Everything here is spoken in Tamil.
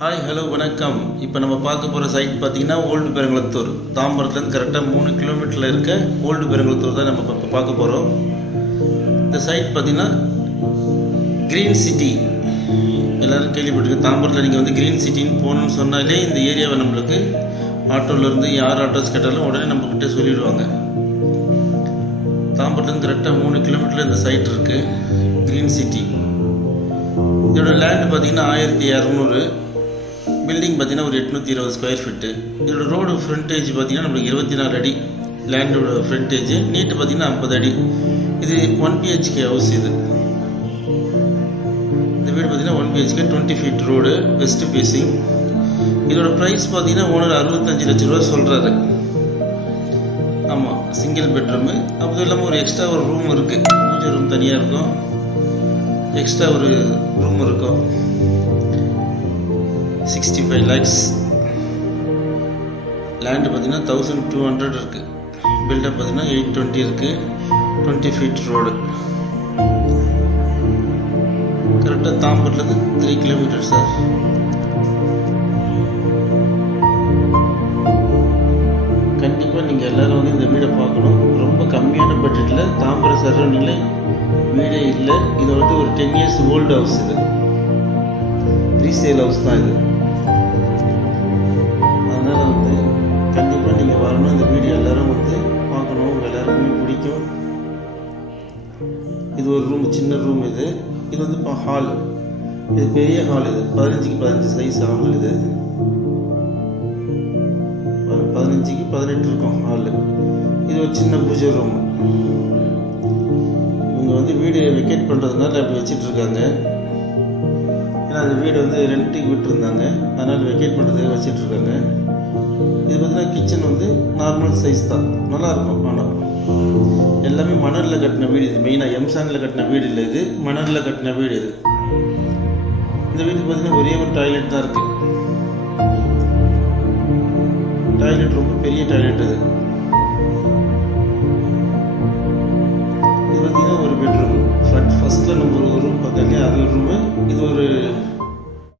ஹாய் ஹலோ வணக்கம். இப்போ நம்ம பார்க்க போகிற சைட் பார்த்தீங்கன்னா ஓல்டு பெருங்குளத்தூர். தாம்பரத்துலேருந்து கரெக்டாக 3 கிலோமீட்டரில் இருக்க ஓல்டு பெருங்குளத்தூர் தான் நம்ம இப்போ பார்க்க போகிறோம். இந்த சைட் பார்த்தீங்கன்னா க்ரீன் சிட்டி. எல்லோரும் கேள்விப்பட்டிருக்கு. தாம்பரத்தில் நீங்கள் வந்து க்ரீன் சிட்டின்னு போகணுன்னு சொன்னாலே இந்த ஏரியாவை நம்மளுக்கு ஆட்டோலேருந்து யார் ஆட்டோஸ் கேட்டாலும் உடனே நம்மக்கிட்ட சொல்லிடுவாங்க. தாம்பரத்துலேருந்து கரெக்டாக 3 கிலோமீட்டரில் இந்த சைட் இருக்குது, க்ரீன் சிட்டி. இதோட லேண்டு பார்த்தீங்கன்னா 1200. பில்டிங் பார்த்தீங்கன்னா ஒரு 820 ஸ்கொயர் ஃபீட்டு. இதோட ரோடு ஃப்ரண்டேஜ் பார்த்தீங்கன்னா நம்மளுக்கு 24 அடி லேண்டோட ஃப்ரண்டேஜ். நீட்டு பார்த்தீங்கன்னா 50 அடி. இது 1 BHK ஹவுஸ். இந்த வீடு பார்த்தீங்கன்னா 1 BHK 20 feet road, west facing. இதோட ப்ரைஸ் பார்த்தீங்கன்னா ஓனர் 65 லட்ச ரூபா சொல்கிறாரு. ஆமாம், சிங்கிள் பெட்ரூமு. அதுவும் இல்லாமல் ஒரு எக்ஸ்ட்ரா ஒரு ரூம் இருக்குது. பூஜை ரூம் தனியாக இருக்கும், எக்ஸ்ட்ரா ஒரு ரூம் இருக்கும். 65 lakhs. லேண்டு பார்த்தீங்கன்னா 1200 இருக்குது. பில்டப் பார்த்தீங்கன்னா 820 இருக்குது. 20 ஃபீட் ரோடு. கரெக்டாக தாம்பரத்துலேருந்து 3 கிலோமீட்டர் சார். கண்டிப்பாக நீங்கள் எல்லோரும் வந்து இந்த வீடை பார்க்கணும். ரொம்ப கம்மியான பட்ஜெட்டில் தாம்பரம் சரௌண்டிங்கில் வீடே இல்லை. இது வந்து ஒரு 10 years ஓல்டு ஹவுஸ். இது ரீசேல் ஹவுஸ் தான் இது. அதனால் வந்து கண்டிப்பாக நீங்கள் வரணும். இந்த வீடியோ எல்லோரும் வந்து பார்க்கணும். உங்கள் எல்லாருக்குமே பிடிக்கும். இது ஒரு ரூம், சின்ன ரூம். இது வந்து இப்போ ஹால். இது பெரிய ஹால். இது 15க்கு 15 சைஸ் ஹால். இது 15க்கு 18 இருக்கும் ஹால். இது ஒரு சின்ன பூஜை ரூம். இவங்க வந்து வீடு வெக்கேட் பண்ணுறதுனால அப்படி வச்சிட்ருக்காங்க. ஏன்னா அந்த வீடு வந்து ரெண்ட்டுக்கு விட்டுருந்தாங்க, அதனால் வெக்கேட் பண்ணுறதுக்கு வச்சிட்ருக்காங்க. இது பார்த்தீங்கன்னா கிச்சன் வந்து நார்மல் சைஸ் தான், நல்லாயிருக்கும். ஆனால் எல்லாமே மணலில் கட்டின வீடு. இது மெயினாக எம்சாண்டில் கட்டின வீடு இல்லை, இது மணலில் கட்டின வீடு. இது இந்த வீட்டுக்கு பார்த்தீங்கன்னா ஒரே ஒரு டாய்லெட் தான் இருக்குது. டாய்லெட் ரொம்ப பெரிய டாய்லெட். இது